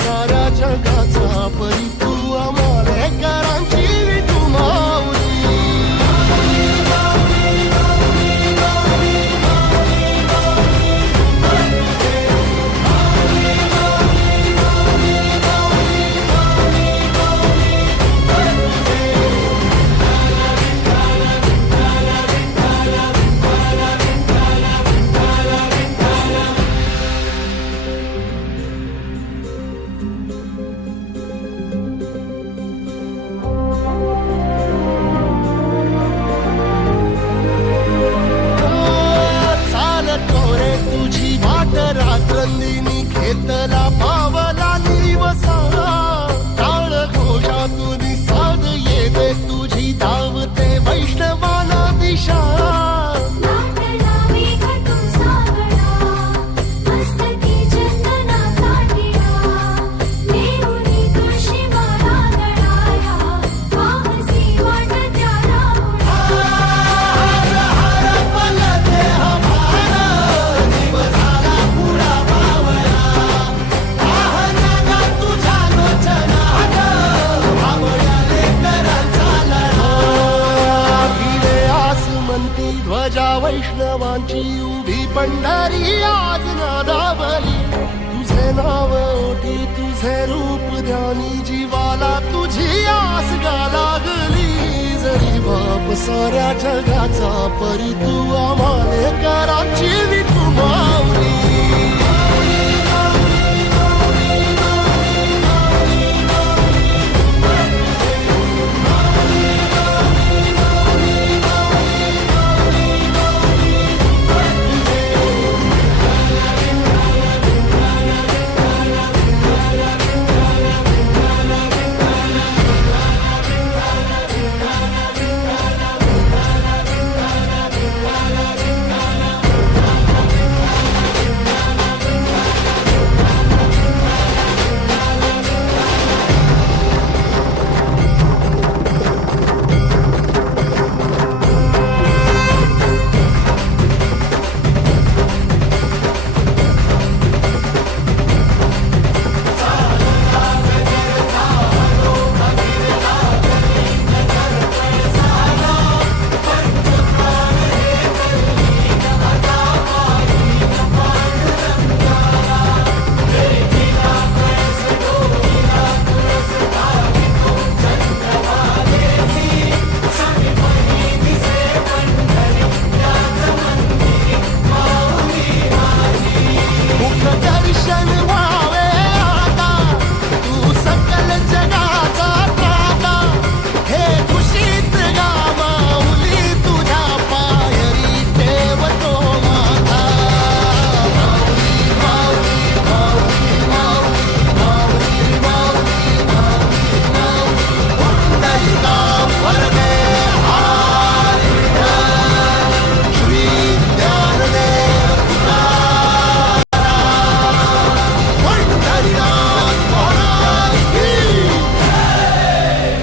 साऱ्या जगाचा परी तू आम्हाला करांची विठू माऊली. रात्रंदिनी घेतला पावला निवसा टाळ घोषातून साध येते तुझी धावते वैष्णवाना दिशा. ध्वजा वैष्णवांची उभी पंढरी आज नादावली. तुझे नाव ओठी तुझे रूप ध्यानी जीवाला तुझी आस गा लागली. जरी बाप साऱ्या जगाचा परी तू आम्हाला करांची विठू माऊली.